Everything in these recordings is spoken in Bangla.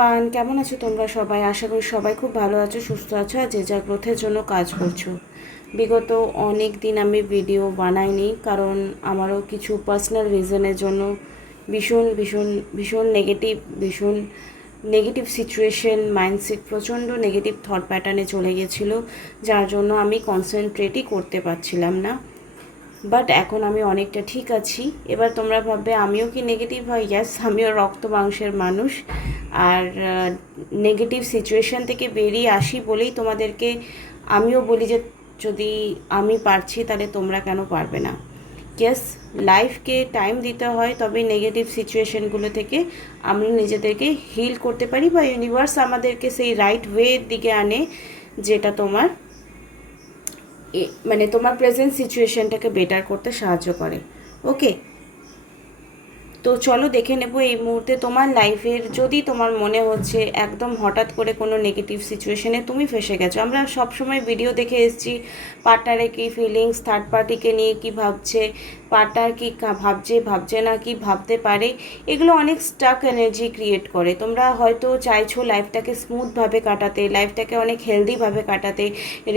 এভরিওয়ান, কেমন আছো তোমরা সবাই? আশা করি সবাই খুব ভালো আছো, সুস্থ আছো আর যে যার গ্রোথের জন্য কাজ করছো। বিগত অনেক দিন আমি ভিডিও বানাইনি, কারণ আমারও কিছু পার্সোনাল রিজনের জন্য ভীষণ ভীষণ ভীষণ নেগেটিভ সিচুয়েশন, মাইন্ডসেট প্রচণ্ড নেগেটিভ থট প্যাটার্নে চলে গেছিলো, যার জন্য আমি কনসেন্ট্রেটই করতে পারছিলাম না। বাট এখন আমি অনেকটা ঠিক আছি। এবার তোমরা ভাববে আমিও কি নেগেটিভ হয়? ইয়াস, আমিও রক্ত মাংসের মানুষ। আর নেগেটিভ সিচুয়েশান থেকে বেরিয়ে আসি বলেই তোমাদেরকে আমিও বলি যে যদি আমি পারছি তাহলে তোমরা কেন পারবে না। ইয়াস, লাইফকে টাইম দিতে হয়, তবে নেগেটিভ সিচুয়েশানগুলো থেকে আমরা নিজেদেরকে হিল করতে পারি, বা ইউনিভার্স আমাদেরকে সেই রাইট ওয়ের দিকে আনে, যেটা তোমার মানে তোমার প্রেজেন্ট সিচুয়েশনটাকে বেটার করতে সাহায্য করে। ওকে, তো চলো দেখে নেব এই মুহূর্তে তোমার লাইফের, যদি তোমার মনে হচ্ছে একদম হঠাৎ করে কোনো নেগেটিভ সিচুয়েশনে তুমি ফেসে গেছো। আমরা সবসময় ভিডিও দেখে এসেছি পার্টনারে কী ফিলিংস, থার্ড পার্টিকে নিয়ে কী ভাবছে, পার্টনার কী ভাবছে না, কি ভাবতে পারে, এগুলো অনেক স্টাক এনার্জি ক্রিয়েট করে। তোমরা হয়তো চাইছো লাইফটাকে স্মুথভাবে কাটাতে, লাইফটাকে অনেক হেলদিভাবে কাটাতে,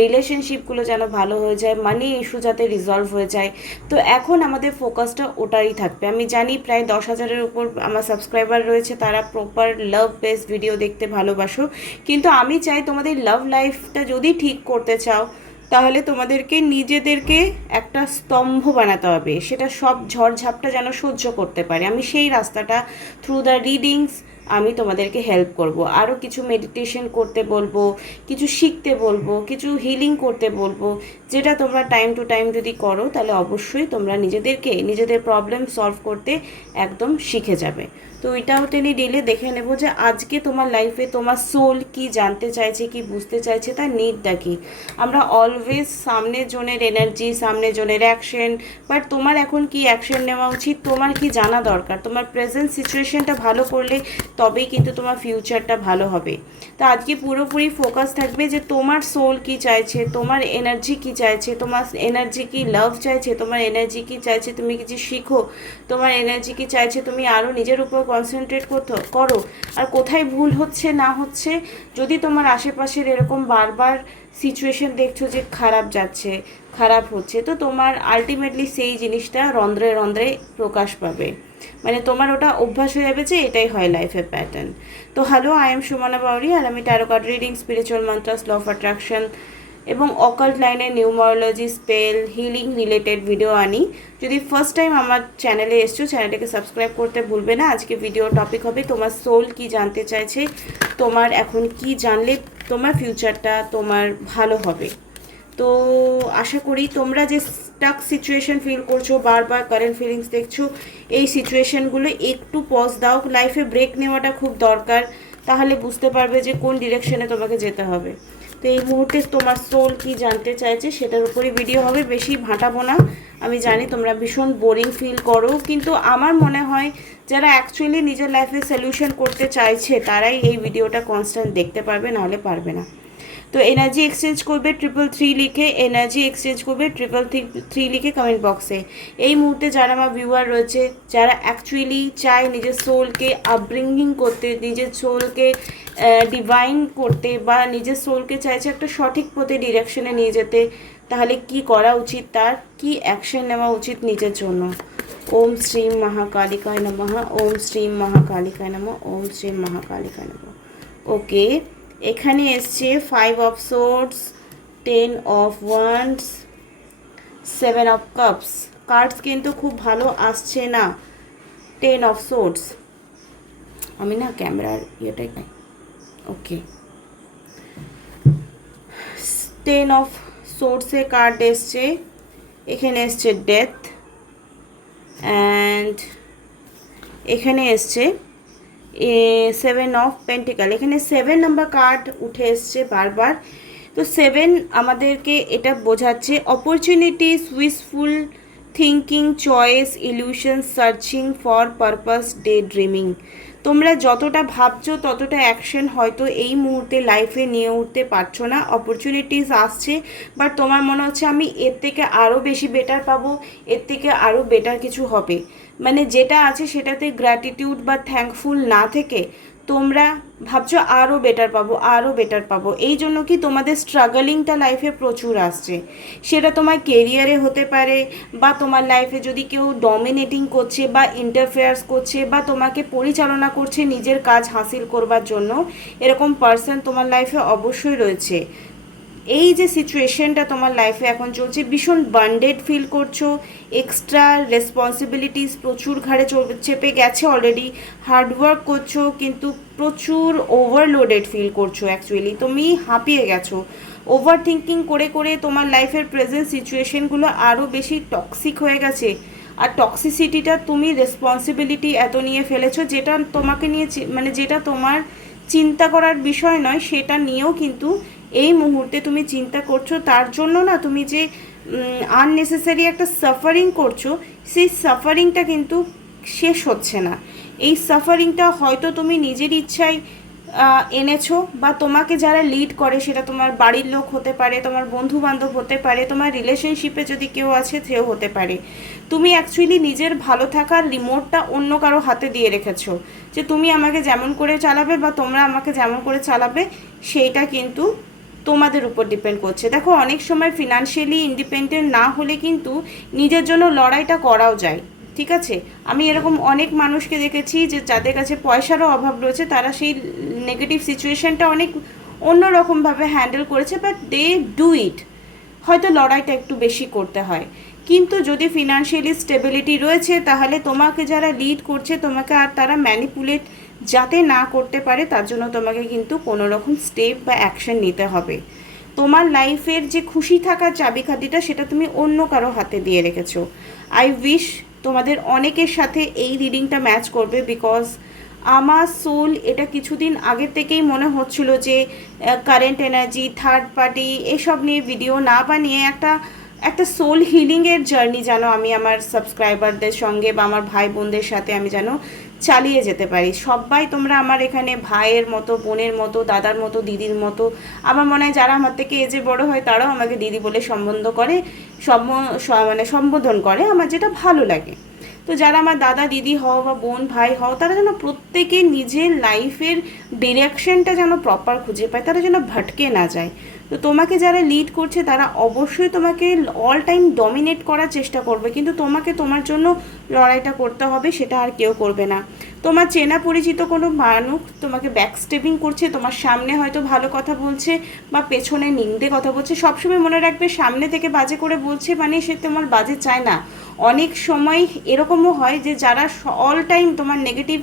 রিলেশনশিপগুলো যেন ভালো হয়ে যায়, মানি ইস্যু যাতে রিজলভ হয়ে যায়। তো এখন আমাদের ফোকাসটা ওটাই থাকবে। আমি জানি প্রায় 10,000-এর উপর আমার সাবস্ক্রাইবার রয়েছে, তারা প্রপার লাভ বেসড ভিডিও দেখতে ভালোবাসো, কিন্তু আমি চাই তোমাদের লাভ লাইফটা যদি ঠিক করতে চাও তাহলে তোমাদেরকে নিজেদেরকে একটা স্তম্ভ বানাতে হবে, সেটা সব ঝড়ঝাপটা যেন সহ্য করতে পারে। আমি সেই রাস্তাটা থ্রু দ্য রিডিংস আমি তোমাদেরকে হেল্প করব। আরও কিছু মেডিটেশন করতে বলবো, কিছু শিখতে বলবো, কিছু হিলিং করতে বলবো, যেটা তোমরা টাইম টু টাইম যদি করো তাহলে অবশ্যই তোমরা নিজেদের প্রবলেম সলভ করতে একদম শিখে যাবে। তো এটাও টেনে ডিলে দেখে নেব যে আজকে তোমার লাইফে তোমার সোল কি জানতে চাইছে, কি বুঝতে চাইছে, তার নিডটা কী। আমরা অলওয়েজ সামনের জনের এনার্জি, সামনের জনের অ্যাকশন, বাট তোমার এখন কি অ্যাকশন নেওয়া উচিত, তোমার কি জানা দরকার। তোমার প্রেজেন্ট সিচুয়েশনটা ভালো করলে তবেই কিন্তু তোমার ফিউচারটা ভালো হবে। তো আজকে পুরোপুরি ফোকাস থাকবে যে তোমার সোল কি চাইছে, তোমার এনার্জি কি চাইছে, তোমার এনার্জি কি লাভ চাইছে, তোমার এনার্জি কি চাইছে তুমি কিছু শিখো, তোমার এনার্জি কি চাইছে তুমি আরও নিজের উপর কনসেন্ট্রেট করো, আর কোথায় ভুল হচ্ছে না হচ্ছে। যদি তোমার আশেপাশের এরকম বারবার সিচুয়েশন দেখছো যে খারাপ হচ্ছে, তো তোমার আলটিমেটলি সেই জিনিসটা রন্ধ্রে রন্ধ্রে প্রকাশ পাবে, মানে তোমার ওটা অভ্যাস হয়ে যাবে যে এটাই হয় লাইফের প্যাটার্ন। তো hello, I am Sumana Bauri, আর আমি tarot card reading, spiritual mantras, law of attraction এবং অকাল্ট লাইনে numerology, spell, healing related video আনি। যদি ফার্স্ট টাইম আমার চ্যানেলে এসছো, চ্যানেলটাকে সাবস্ক্রাইব করতে ভুলবে না। আজকে ভিডিও টপিক হবে তোমার সোল কি জানতে চাইছে, তোমার এখন কি জানলে তোমার ফিউচারটা তোমার ভালো হবে। তো আশা করি তোমরা যে স্টাক সিচুয়েশন ফিল করছো, বারবার কারেন্ট ফিলিংস দেখছো, এই সিচুয়েশনগুলো একটু পজ দাও। লাইফে ব্রেক নেওয়াটা খুব দরকার, তাহলে বুঝতে পারবে যে কোন ডিরেকশনে তোমাকে যেতে হবে। তো এই মুহূর্তে তোমার সোল কি জানতে চাইছে সেটার উপরই ভিডিও হবে, বেশি ভাটাবো না। আমি জানি তোমরা ভীষণ বোরিং ফিল করো, কিন্তু আমার মনে হয় যারা অ্যাকচুয়ালি নিজের লাইফে সলিউশন করতে চাইছে তারাই এই ভিডিওটা কনস্ট্যান্ট দেখতে পারবে, নাহলে পারবে না। তো এনার্জি এক্সচেঞ্জ করবে 333 লিখে, এনার্জি এক্সচেঞ্জ করবে 333 লিখে কমেন্ট বক্সে। এই মুহূর্তে যারা আমার ভিউয়ার রয়েছে, যারা অ্যাকচুয়ালি চায় নিজের সোলকে আপব্রিঙ্গিং করতে, নিজের সোলকে ডিভাইন করতে, বা নিজের সোলকে চাইছে একটা সঠিক পথে ডিরেকশনে নিয়ে যেতে, তাহলে কি করা উচিত, তার কি অ্যাকশন নেওয়া উচিত নিজের জন্য। ওম শ্রীম মহাকালিকায় নমঃ, ওম শ্রীম মহাকালিকায় নমঃ, ওম শ্রীম মহাকালিকায় নমঃ। ওকে, এখানে এসছে 5 of swords, 10 of wands, 7 of cups. Cards কিন্তু খুব ভালো আসছে না। 10 অফ সোর্ডস, আমি না ক্যামেরার ইয়েটাই পাই। ওকে, 10 অফ সোর্ডসে কার্ড এসছে, এখানে এসছে ডেথ, অ্যান্ড এখানে এসছে 7 অফ পেন্টিকাল। এখানে 7 নাম্বার কার্ড উঠে এসছে বারবার। তো 7 আমাদেরকে এটা বোঝাচ্ছে opportunities, wishful thinking, choice, illusion, searching for purpose, day dreaming. তোমরা যতটা ভাবছো ততটা অ্যাকশন হয়তো এই মুহূর্তে লাইফে নিয়ে উঠতে পারছো না। অপরচুনিটিস আসছে, বাট তোমার মনে হচ্ছে আমি এর থেকে আরও বেশি বেটার পাবো, এর থেকে আরও বেটার কিছু হবে। মানে যেটা আছে সেটাতে গ্র্যাটিটিউড বা থ্যাঙ্কফুল না থেকে তোমরা ভাবছো আরও বেটার পাবো, আরও বেটার পাবো, এই জন্য কি তোমাদের স্ট্রাগলিংটা লাইফে প্রচুর আসছে। সেটা তোমার কেরিয়ারে হতে পারে, বা তোমার লাইফে যদি কেউ ডমিনেটিং করছে বা ইন্টারফেয়ার্স করছে বা তোমাকে পরিচালনা করছে নিজের কাজ হাসিল করবার জন্য, এরকম পার্সন তোমার লাইফে অবশ্যই রয়েছে। এই যে সিচুয়েশনটা তোমার লাইফে এখন চলছে, ভীষণ বান্ডেড ফিল করছো, এক্সট্রা রেসপন্সিবিলিটিস প্রচুর ঘাড়ে চেপে গেছে, অলরেডি হার্ডওয়ার্ক করছো কিন্তু প্রচুর ওভারলোডেড ফিল করছো, অ্যাকচুয়ালি তুমি হাঁপিয়ে গেছো। ওভার থিঙ্কিং করে করে তোমার লাইফের প্রেজেন্ট সিচুয়েশনগুলো আরও বেশি টক্সিক হয়ে গেছে। আর টক্সিসিটিটা তুমি রেসপন্সিবিলিটি এত নিয়ে ফেলেছো, যেটা তোমাকে নিয়ে মানে যেটা তোমার চিন্তা করার বিষয় নয়, সেটা নিয়েও কিন্তু এই মুহূর্তে তুমি চিন্তা করছো। তার জন্য না তুমি যে আননেসেসারি একটা সাফারিং করছো, সেই সাফারিংটা কিন্তু শেষ হচ্ছে না। এই সাফারিংটা হয়তো তুমি নিজের ইচ্ছায় এনেছো, বা তোমাকে যারা লিড করে, সেটা তোমার বাড়ির লোক হতে পারে, তোমার বন্ধু বান্ধব হতে পারে, তোমার রিলেশনশিপে যদি কেউ আছে সেও হতে পারে। তুমি অ্যাকচুয়ালি নিজের ভালো থাকার রিমোটটা অন্য কারো হাতে দিয়ে রেখেছো, যে তুমি আমাকে যেমন করে চালাবে বা তোমরা আমাকে যেমন করে চালাবে, সেইটা কিন্তু তোমাদের উপর ডিপেন্ড করছে। দেখো, অনেক সময় ফিনান্সিয়ালি ইন্ডিপেন্ডেন্ট না হলে কিন্তু নিজের জন্য লড়াইটা করাও যায়, ঠিক আছে। আমি এরকম অনেক মানুষকে দেখেছি যে যাদের কাছে পয়সারও অভাব রয়েছে, তারা সেই নেগেটিভ সিচুয়েশনটা অনেক অন্যরকমভাবে হ্যান্ডেল করেছে, বাট দে ডু ইট। হয়তো লড়াইটা একটু বেশি করতে হয়, কিন্তু যদি ফিনান্সিয়ালি স্টেবিলিটি রয়েছে, তাহলে তোমাকে যারা লিড করছে, তোমাকে আর তারা ম্যানিপুলেট যাতে না করতে পারে, তার জন্য তোমাকে কিন্তু কোনো রকম স্টেপ বা অ্যাকশন নিতে হবে। তোমার লাইফের যে খুশি থাকার চাবিকাঠিটা, সেটা তুমি অন্য কারো হাতে দিয়ে রেখেছো। আই উইশ তোমাদের অনেকের সাথে এই রিডিংটা ম্যাচ করবে, বিকজ আমার সোল এটা কিছুদিন আগের থেকেই মনে হচ্ছিল যে কারেন্ট এনার্জি, থার্ড পার্টি এসব নিয়ে ভিডিও না বানিয়ে একটা সোল হিলিংয়ের জার্নি যেন আমি আমার সাবস্ক্রাইবারদের সঙ্গে বা আমার ভাই বোনদের সাথে আমি যেন চালিয়ে যেতে পারি। সবাই তোমরা আমার এখানে ভাইয়ের মতো, বোনের মতো, দাদার মতো, দিদির মতো। আমার মনে হয় যারা আমার থেকে এজে বড় হয়, তারাও আমাকে দিদি বলে সম্বোধন করে, মানে সম্বোধন করে, আমার যেটা ভালো লাগে। তো যারা আমার দাদা দিদি হও বা বোন ভাই হও, তারা যেন প্রত্যেকে নিজের লাইফের ডিরেকশনটা যেন প্রপার খুঁজে পায়, তারা যেন ভটকে না যায়। তো তোমাকে যারা লিড করছে, তারা অবশ্যই তোমাকে অল টাইম ডমিনেট করার চেষ্টা করবে, কিন্তু তোমাকে তোমার জন্য লড়াইটা করতে হবে, সেটা আর কেউ করবে না। তোমার চেনা পরিচিত কোনো মানুষ তোমাকে ব্যাকস্টেপিং করছে, তোমার সামনে হয়তো ভালো কথা বলছে বা পেছনে নিন্দে কথা বলছে। সবসময় মনে রাখবে, সামনে থেকে বাজে করে বলছে মানে সে তোমার বাজে চায় না। অনেক সময় এরকমও হয় যে যারা অল টাইম তোমার নেগেটিভ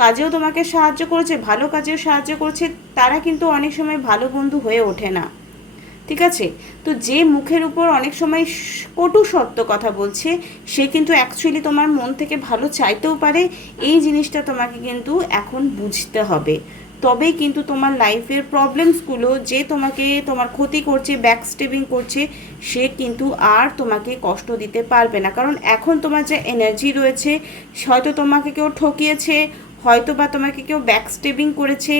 কাজেও তোমাকে সাহায্য করেছে, ভালো কাজেও সাহায্য করছে, তারা কিন্তু অনেক সময় ভালো বন্ধু হয়ে ওঠে না, ঠিক আছে। তো যে মুখের উপর অনেক সময় কটু সত্য কথা বলছে, সে কিন্তু অ্যাকচুয়ালি তোমার মন থেকে ভালো চাইতেও পারে। এই জিনিসটা তোমাকে কিন্তু এখন বুঝতে হবে, তবেই কিন্তু তোমার লাইফের প্রবলেমসগুলো, যে তোমাকে তোমার ক্ষতি করছে, ব্যাকস্টেপিং করছে, সে কিন্তু আর তোমাকে কষ্ট দিতে পারবে না। কারণ এখন তোমার যে এনার্জি রয়েছে, হয়তো তোমাকে কেউ ঠকিয়েছে, হয়তো বা তোমাকে কেউ ব্যাকস্টেপিং করেছে,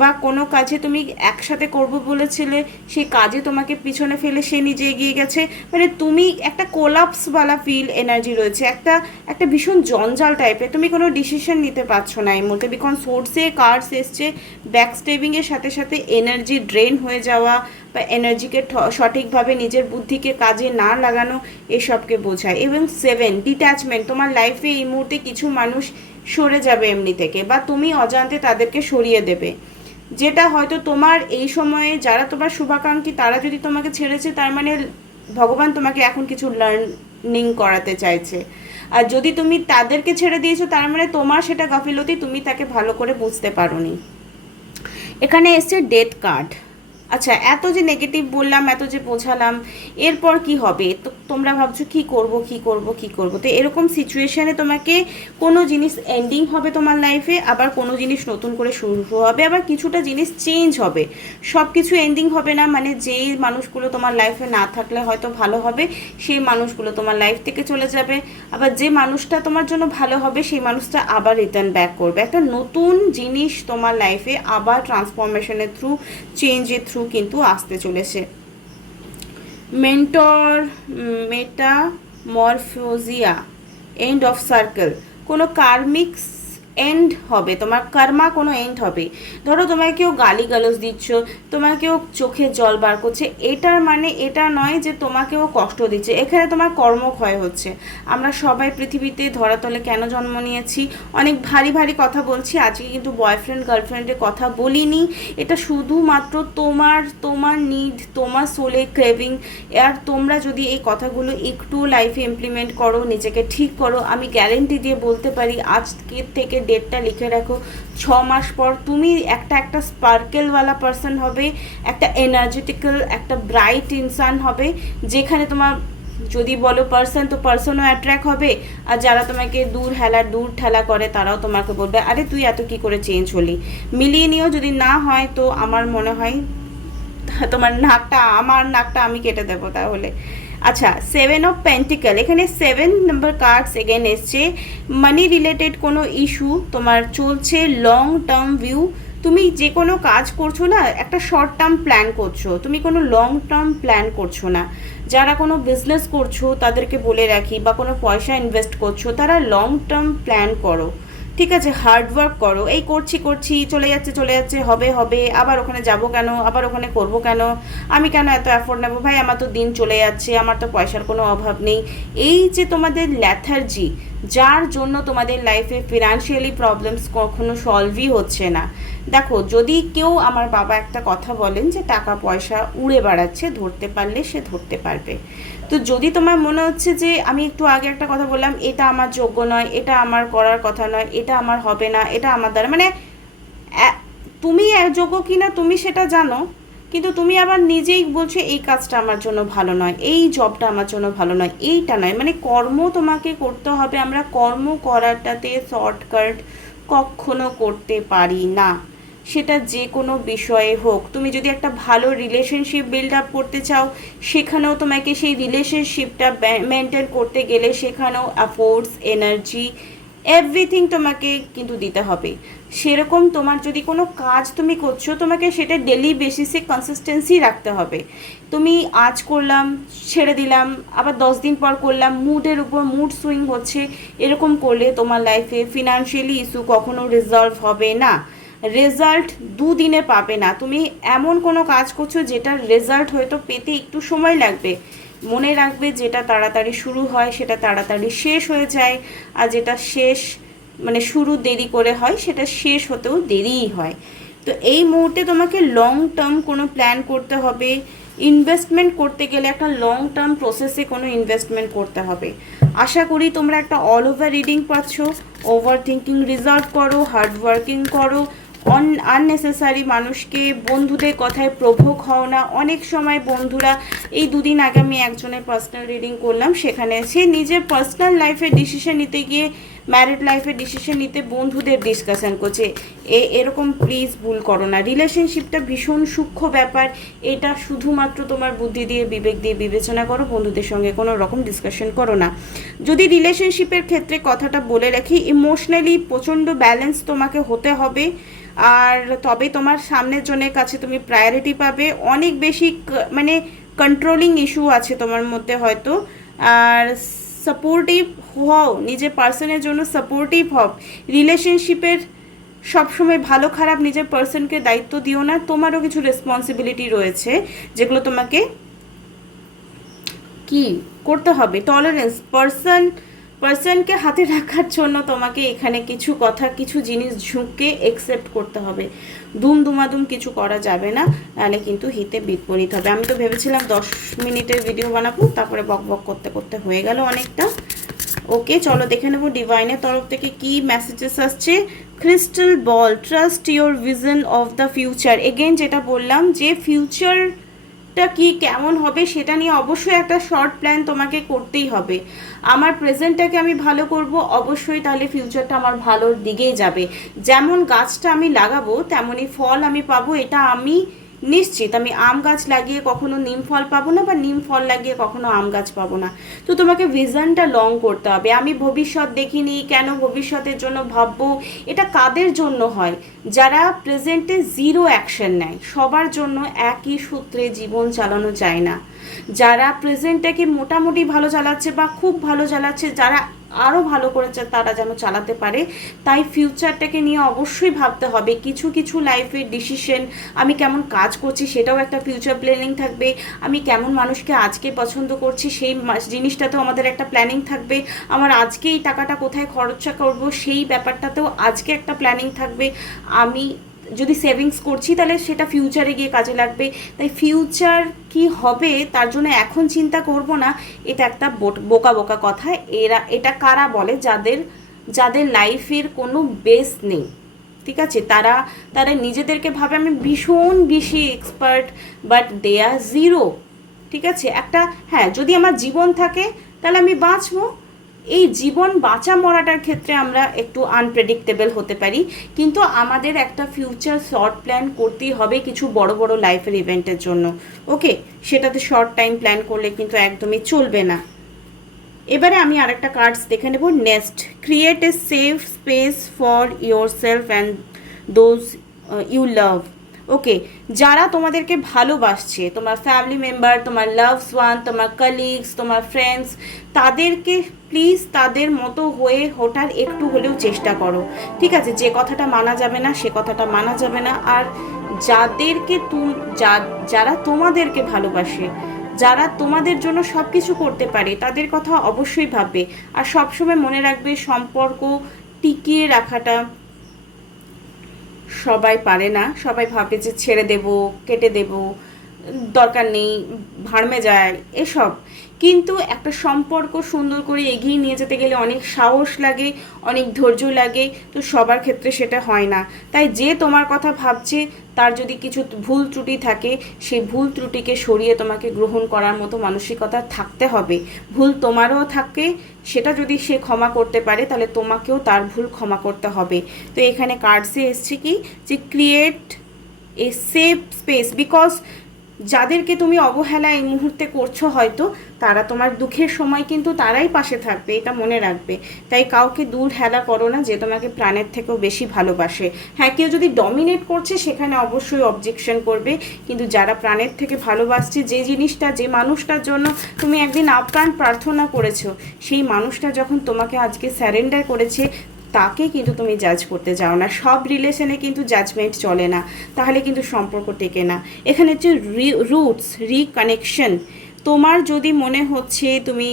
বা কোনো কাজে তুমি একসাথে করবো বলেছিলে, সেই কাজে তোমাকে পিছনে ফেলে সে নিজে এগিয়ে গেছে। মানে তুমি একটা কোলাপসওয়ালা ফিল এনার্জি রয়েছে, একটা ভীষণ জঞ্জাল টাইপের, তুমি কোনো ডিসিশন নিতে পারছো না এই মুহূর্তে, বিকজ সোর্সে কার্ডস এসছে ব্যাকস্টেপিংয়ের সাথে সাথে এনার্জি ড্রেন হয়ে যাওয়া, বা এনার্জিকে সঠিকভাবে নিজের বুদ্ধিকে কাজে না লাগানো, এসবকে বোঝায়। এবং 7 ডিট্যাচমেন্ট, তোমার লাইফে এই মুহূর্তে কিছু মানুষ সরে যাবে এমনি থেকে, বা তুমি অজান্তে তাদেরকে সরিয়ে দেবে, যেটা হয়তো তোমার এই সময়ে যারা তোমার শুভাকাঙ্ক্ষী, তারা যদি তোমাকে ছেড়েছে, তার মানে ভগবান তোমাকে এখন কিছু লার্নিং করাতে চাইছে। আর যদি তুমি তাদেরকে ছেড়ে দিয়েছো, তার মানে তোমার সেটা গাফিলতি, তুমি তাকে ভালো করে বুঝতে পারোনি। এখানে এসছে ডেথ কার্ড। আচ্ছা, এত যে নেগেটিভ বললাম, এত যে বোঝালাম, এরপর কি হবে? তো তোমরা ভাবছো কি করব কি করব কি করব। তো এরকম সিচুয়েশানে তোমাকে কোনো জিনিস এন্ডিং হবে তোমার লাইফে, আবার কোনো জিনিস নতুন করে শুরু হবে, আবার কিছুটা জিনিস চেঞ্জ হবে। সব কিছু এন্ডিং হবে না, মানে যেই মানুষগুলো তোমার লাইফে না থাকলে হয়তো ভালো হবে, সেই মানুষগুলো তোমার লাইফ থেকে চলে যাবে। আবার যে মানুষটা তোমার জন্য ভালো হবে, সেই মানুষটা আবার রিটার্ন ব্যাক করবে। একটা নতুন জিনিস তোমার লাইফে আবার ট্রান্সফরমেশনের থ্রু, চেঞ্জের থ্রু কিন্তু আসতে চলেছে। মেন্টর, মেটামরফোজিয়া, এন্ড অফ সার্কেল, কোনো কার্মিক এন্ড হবে, তোমার কর্মা কোনো এন্ড হবে। ধরো তোমায় কেউ গালিগালাজ দিচ্ছ, তোমার কেউ চোখে জল বার করছে, এটার মানে এটা নয় যে তোমাকেও কষ্ট দিচ্ছে, এখানে তোমার কর্মক্ষয় হচ্ছে। আমরা সবাই পৃথিবীতে ধরাতলে কেন জন্ম নিয়েছি? অনেক ভারী ভারী কথা বলছি আজকে, কিন্তু বয়ফ্রেন্ড গার্লফ্রেন্ডের কথা বলিনি। এটা শুধুমাত্র তোমার নিড, তোমার সোলে ক্রেভিং। আর তোমরা যদি এই কথাগুলো একটু লাইফে ইমপ্লিমেন্ট করো, নিজেকে ঠিক করো, আমি গ্যারেন্টি দিয়ে বলতে পারি আজকের থেকে ডেটটা লিখে রাখো, 6 মাস পর তুমি একটা স্পার্কেলওয়ালা পার্সন হবে, একটা এনার্জেটিক্যাল, একটা ব্রাইট ইনসান হবে, যেখানে তোমার যদি বলো পার্সন, তো পার্সনও অ্যাট্রাক্ট হবে। আর যারা তোমাকে দূর ঠেলা করে তারাও তোমাকে বলবে আরে তুই এত কি করে চেঞ্জ হলি। মিলিয়ে নিও, যদি না হয় তো আমার মনে হয় আমার নাকটা আমি কেটে দেবো তাহলে। আচ্ছা, 7 অফ পেন্টিকেল, এখানে 7 নম্বর কার্ডস এগেন এসছে। মানি রিলেটেড কোনো ইস্যু তোমার চলছে, লং টার্ম ভিউ। তুমি যে কোনো কাজ করছো না, একটা শর্ট টার্ম প্ল্যান করছো, তুমি কোনো লং টার্ম প্ল্যান করছো না। যারা কোনো বিজনেস করছো তাদেরকে বলে রাখি, বা কোনো পয়সা ইনভেস্ট করছো, তারা লং টার্ম প্ল্যান করো, ঠিক আছে? হার্ডওয়ার্ক করো। এই করছি চলে যাচ্ছে, হবে, আবার ওখানে যাব কেন, আবার ওখানে করব কেন, আমি কেন এত অ্যাফোর্ড নেবো, ভাই আমার তো দিন চলে যাচ্ছে, আমার তো পয়সার কোনো অভাব নেই। এই যে তোমাদের ল্যাথার্জি, যার জন্য তোমাদের লাইফে ফিনান্সিয়ালি প্রবলেমস কখনো সলভই হচ্ছে না। দেখো, যদি কেউ, আমার বাবা একটা কথা বলেন যে টাকা পয়সা উড়ে বেড়াচ্ছে, ধরতে পারলে সে ধরতে পারবে। তো যদি তোমার মনে হচ্ছে যে আমি একটু আগে একটা কথা বললাম, এটা আমার যোগ্য নয়, এটা আমার করার কথা নয়, এটা আমার হবে না, এটা আমার দ্বারা, মানে তুমি যোগ্য কিনা তুমি সেটা জানো, কিন্তু তুমি আবার নিজেই বলছো এই কাজটা আমার জন্য ভালো নয়, এই জবটা আমার জন্য ভালো নয়, এইটা নয়, মানে কর্ম তোমাকে করতে হবে। আমরা কর্ম করাটাতে শর্টকাট কখনো করতে পারি না, সেটা যে কোনো বিষয়ে হোক। তুমি যদি একটা ভালো রিলেশনশিপ বিল্ড আপ করতে চাও, সেখানেও তোমাকে সেই রিলেশনশিপটা মেনটেন করতে গেলে সেখানেও এফোর্টস, এনার্জি, এভরিথিং তোমাকে কিন্তু দিতে হবে। সেরকম তোমার যদি কোনো কাজ তুমি করছো, তোমাকে সেটা ডেলি বেসিসে কনসিস্টেন্সি রাখতে হবে। তুমি আজ করলাম, ছেড়ে দিলাম, আবার 10 দিন পর করলাম, মুডের উপর মুড সুইং হচ্ছে, এরকম করলে তোমার লাইফে ফিনান্সিয়ালি ইস্যু কখনো রিজলভ হবে না। রেজাল্ট 2 দিনে পাবে না। তুমি এমন কোনো কাজ করছো যেটার রেজাল্ট হয়তো পেতে একটু সময় লাগবে। মনে রাখবে, যেটা তাড়াতাড়ি শুরু হয় সেটা তাড়াতাড়ি শেষ হয়ে যায়, আর যেটা শেষ মানে শুরু দেরি করে হয় সেটা শেষ হতেও দেরিই হয়। তো এই মুহূর্তে তোমাকে লং টার্ম কোনো প্ল্যান করতে হবে। ইনভেস্টমেন্ট করতে গেলে একটা লং টার্ম প্রসেসে কোনো ইনভেস্টমেন্ট করতে হবে। আশা করি তোমরা একটা অল ওভার রিডিং পাচ্ছ। ওভার থিঙ্কিং রিজলভ করো, হার্ড ওয়ার্কিং করো, আননেসেসারি মানুষকে, বন্ধুদের কথায় প্রভোগ হও না। অনেক সময় বন্ধুরা, এই 2 দিন আগে আমি একজনের পার্সোনাল রিডিং করলাম, সেখানে সে নিজের পার্সোনাল লাইফের ডিসিশন নিতে গিয়ে ম্যারিড লাইফের ডিসিশন নিতে বন্ধুদের ডিসকাশন করছে। এরকম প্লিজ ভুল করো না। রিলেশনশিপটা ভীষণ সূক্ষ্ম ব্যাপার, এটা শুধুমাত্র তোমার বুদ্ধি দিয়ে, বিবেক দিয়ে বিবেচনা করো, বন্ধুদের সঙ্গে কোনো রকম ডিসকাশন করো না। যদি রিলেশনশিপের ক্ষেত্রে কথাটা বলে রাখি, ইমোশনালি প্রচণ্ড ব্যালেন্স তোমাকে হতে হবে, আর তবে তোমার সামনের জনের কাছে তুমি প্রায়োরিটি পাবে। অনেক বেশি মানে কন্ট্রোলিং ইস্যু আছে তোমার মধ্যে হয়তো, আর সাপোর্টিভ হও, নিজের পার্সনের জন্য সাপোর্টিভ হও। রিলেশনশিপের সবসময় ভালো খারাপ নিজের পার্সনকে দায়িত্ব দিও না, তোমারও কিছু রেসপন্সিবিলিটি রয়েছে যেগুলো তোমাকে কি করতে হবে। টলারেন্স, পার্সনকে হাতে রাখার জন্য তোমাকে এখানে কিছু কথা, কিছু জিনিস ঝুঁকে একসেপ্ট করতে হবে। দুমাদুম কিছু করা যাবে না, নাহলে কিন্তু হিতে বিপরীত হবে। আমি তো ভেবেছিলাম 10 মিনিটের ভিডিও বানাবো, তারপরে বক বক করতে করতে হয়ে গেল অনেকটা। ওকে, চলো দেখে নেবো ডিভাইনের তরফ থেকে কি মেসেজেস আসছে। Crystal ball, trust your vision of the future. Again যেটা বললাম যে ফিউচারটা কি কেমন হবে সেটা নিয়ে অবশ্যই একটা শর্ট প্ল্যান তোমাকে করতেই হবে। আমার প্রেজেন্টটাকে আমি ভালো করব, অবশ্যই তাহলে ফিউচারটা আমার ভালোর দিকেই যাবে। যেমন গাছটা আমি লাগাবো তেমনই ফল আমি পাবো, এটা আমি নিশ্চিত। আমি আম গাছ লাগিয়ে কখনো নিম ফল পাবো না, বা নিম ফল লাগিয়ে কখনো আম গাছ পাবো না। তো তোমাকে ভিশনটা লং করতে হবে। আমি ভবিষ্যৎ দেখিনি, কেন ভবিষ্যতের জন্য ভাববো, এটা কাদের জন্য হয়? যারা প্রেজেন্টে জিরো অ্যাকশন নেয়। সবার জন্য একই সূত্রে জীবন চালানো যায় না। যারা প্রেজেন্টটাকে মোটামুটি ভালো চালাচ্ছে বা খুব ভালো চালাচ্ছে, যারা আরও ভালো করে তারা যেন চালাতে পারে। তাই ফিউচারটাকে নিয়ে অবশ্যই ভাবতে হবে। কিছু কিছু লাইফের ডিসিশন, আমি কেমন কাজ করছি সেটাও একটা ফিউচার প্ল্যানিং থাকবে, আমি কেমন মানুষকে আজকে পছন্দ করছি সেই জিনিসটাতেও আমাদের একটা প্ল্যানিং থাকবে, আমার আজকে এই টাকাটা কোথায় খরচা করব সেই ব্যাপারটাতেও আজকে একটা প্ল্যানিং থাকবে, আমি যদি সেভিংস করছি তাহলে সেটা ফিউচারে গিয়ে কাজে লাগবে। তাই ফিউচার কি হবে তার জন্য এখন চিন্তা করব না, এটা একটা বোকা বোকা কথা। এটা কারা বলে? যাদের যাদের লাইফের কোনো বেস নেই, ঠিক আছে, তারা তারা নিজেদেরকে ভাবে আমি ভীষণ বেশি expert, but they are zero. ঠিক আছে, একটা, হ্যাঁ, যদি আমার জীবন থাকে তাহলে আমি বাঁচবো। এই জীবন বাঁচা মরাটার ক্ষেত্রে আমরা একটু আনপ্রেডিক্টেবল হতে পারি, কিন্তু আমাদের একটা ফিউচার শর্ট প্ল্যান করতেই হবে কিছু বড় বড় লাইফের ইভেন্টের জন্য। ওকে, সেটাতে শর্ট টাইম প্ল্যান করলে কিন্তু একদমই চলবে না। এবারে আমি আরেকটা কার্ডস দেখে নেব। Next, create a safe space for yourself and those you love. Okay, যারা তোমাদেরকে ভালোবাসছে, তোমার ফ্যামিলি মেম্বার, তোমার লাভস ওয়ান, তোমার কলিগস, তোমার ফ্রেন্ডস, তাদেরকে প্লিজ তাদের মতো হয়ে ওঠার একটু হলেও চেষ্টা করো। ঠিক আছে, যে কথাটা মানা যাবে না সে কথাটা মানা যাবে না। আর যাদেরকে যারা তোমাদেরকে ভালোবাসে, যারা তোমাদের জন্য সব কিছু করতে পারে, তাদের কথা অবশ্যই ভাববে। আর সবসময় মনে রাখবে, সম্পর্ক টিকিয়ে রাখাটা সবাই পারে না। সবাই ভাবে যে ছেড়ে দেব, কেটে দেব, দরকার নেই, ভাড়মে যায় এসব। কিন্তু একটা সম্পর্ক সুন্দর করে এগিয়ে নিয়ে যেতে গেলে অনেক সাহস লাগে, অনেক ধৈর্য লাগে, তো সবার ক্ষেত্রে সেটা হয় না। তাই যে তোমার কথা ভাবছে তার যদি কিছু ভুল ত্রুটি থাকে, সেই ভুল ত্রুটিকে সরিয়ে তোমাকে গ্রহণ করার মতো মানসিকতা থাকতে হবে। ভুল তোমারও থাকে, সেটা যদি সে ক্ষমা করতে পারে তাহলে তোমাকেও তার ভুল ক্ষমা করতে হবে। তো এখানে কার্ডসে এসছে কি, যে create a safe space, because যাদেরকে তুমি অবহেলা এই মুহূর্তে করছো হয়তো তারা তোমার দুঃখের সময় কিন্তু তারাই পাশে থাকবে, এটা মনে রাখবে। তাই কাউকে দূর হেলা করো না যে তোমাকে প্রাণের থেকেও বেশি ভালোবাসে। হ্যাঁ, কেউ যদি ডমিনেট করছে সেখানে অবশ্যই অবজেকশন করবে, কিন্তু যারা প্রাণের থেকে ভালোবাসছে, যে জিনিসটা, যে মানুষটার জন্য তুমি একদিন আপ্রাণ প্রার্থনা করেছো, সেই মানুষটা যখন তোমাকে আজকে স্যারেন্ডার করেছে, তাকে কিন্তু তুমি জাজ করতে যাও না। সব রিলেশনে কিন্তু জাজমেন্ট চলে না, তাহলে কিন্তু সম্পর্ক টেকে না। এখানে হচ্ছে রুটস রিকানেকশন। তোমার যদি মনে হচ্ছে তুমি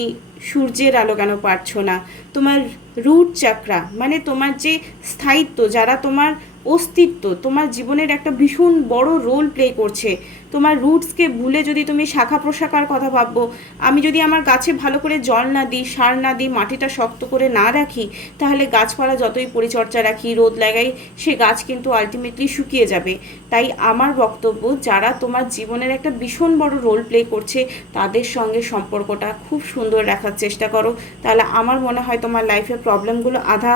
সূর্যের আলো কেন পাচ্ছ না, তোমার রুট চাকরা মানে তোমার যে স্থায়িত্ব, যারা তোমার অস্তিত্ব, তোমার জীবনের একটা ভীষণ বড় রোল প্লে করছে, তোমার রুটসকে ভুলে যদি তুমি শাখা প্রশাখার কথা ভাববো, আমি যদি আমার গাছে ভালো করে জল না দিই, সার না দিই, মাটিটা শক্ত করে না রাখি, তাহলে গাছপালা যতই পরিচর্যা রাখি, রোদ লাগাই, সে গাছ কিন্তু আলটিমেটলি শুকিয়ে যাবে। তাই আমার বক্তব্য, যারা তোমার জীবনের একটা ভীষণ বড় রোল প্লে করছে তাদের সঙ্গে সম্পর্কটা খুব সুন্দর রাখার চেষ্টা করো, তাহলে আমার মনে হয় তোমার লাইফের প্রবলেমগুলো আধা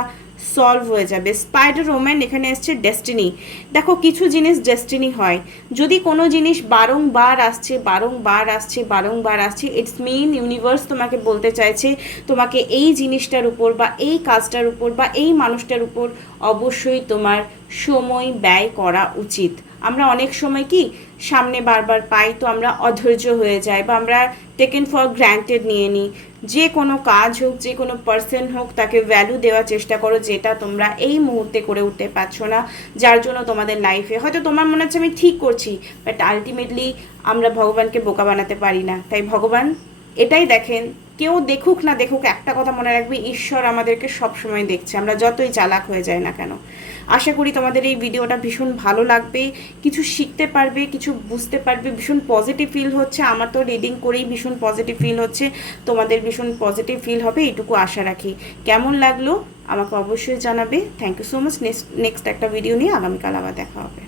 সলভ হয়ে যাবে। স্পাইডার ওম্যান এখানে এসছে ডেস্টিনি। দেখো, কিছু জিনিস ডেস্টিনি হয়, যদি কোনো জিনিস বারংবার আসছে বারংবার আসছে বারংবার আসছে, ইটস মিন ইউনিভার্স তোমাকে বলতে চাইছে তোমাকে এই জিনিসটার উপর বা এই কাজটার উপর বা এই মানুষটার উপর অবশ্যই তোমার সময় ব্যয় করা উচিত। আমরা অনেক সময় কি সামনে বারবার পাই তো আমরা অধৈর্য হয়ে যাই, বা আমরা টেকেন ফর গ্র্যান্টেড নিয়ে নিই। যে কোনো কাজ হোক, যে কোনো পার্সন হোক, তাকে ভ্যালু দেওয়ার চেষ্টা করো, যেটা তোমরা এই মুহূর্তে করে উঠতে পারছো না, যার জন্য তোমাদের লাইফে হয়তো তোমার মনে হচ্ছে আমি ঠিক করছি, বাট আলটিমেটলি আমরা ভগবানকে বোকা বানাতে পারি না। তাই ভগবান এটাই দেখেন, কেউ দেখুক না দেখুক, একটা কথা মনে রাখবে, ঈশ্বর আমাদেরকে সবসময় দেখছে, আমরা যতই চালাক হয়ে যায় না কেন। আশা করি তোমাদের এই ভিডিওটা ভীষণ ভালো লাগবে, কিছু শিখতে পারবে, কিছু বুঝতে পারবে, ভীষণ পজিটিভ ফিল হচ্ছে। আমার তো রিডিং করেই ভীষণ পজিটিভ ফিল হচ্ছে, তোমাদের ভীষণ পজিটিভ ফিল হবে এটুকু আশা রাখি। কেমন লাগলো আমাকে অবশ্যই জানাবে। Thank you so much. Next একটা ভিডিও নিয়ে আগামীকাল আবার দেখা হবে।